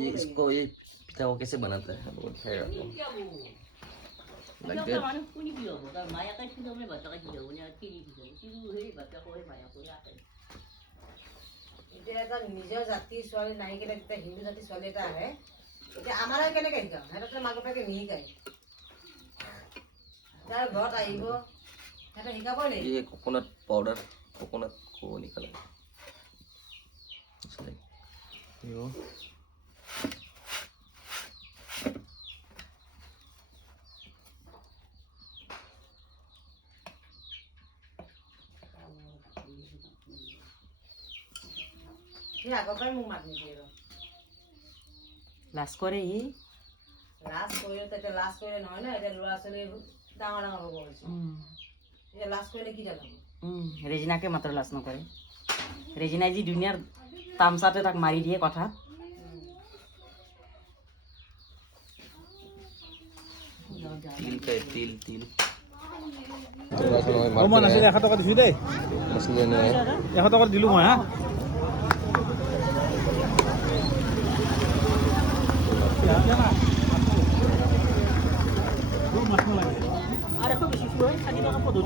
ये इसको ये पिता को कैसे बनाता है बहुत है like that এটা নিজৰ জাতি ছোৱালী নাই কেনে এটা হিন্দু জাতি ছোৱালী এটা আহে এতিয়া আমাৰ কেনেকৈ শিকাম সিহঁতে মাক বাপেকে নিশিকায় তাৰ ঘৰত আহিব সিহঁতে শিকাবই লাগিব ये कोकोनट पाउडर कोकोनट को निकाला it's like you আগৰ পৰাই মোক মাত নিদিয়ে লাজ কৰে ই লাজ কৰিলে তেতিয়া লাজ কৰিলে নহয় ন এতিয়া ল'ৰা ছোৱালী ডাঙৰ ডাঙৰ হ'ব হৈছে এতিয়া লাজ কৰিলে কি ডাল হ'ব ৰেজিনাকে মাত্ৰ লাজ নকৰে ৰেজিনাই যি দুনিয়াৰ তামচাতে তাক মাৰি দিয়ে কথা तिल का तिल तिल মই নাছিলে 100 টকা দিছো দেই मछली नहीं है 100 টকা দিলো মই হা আর একটু বেশি হয় 60 টাকা পড়ে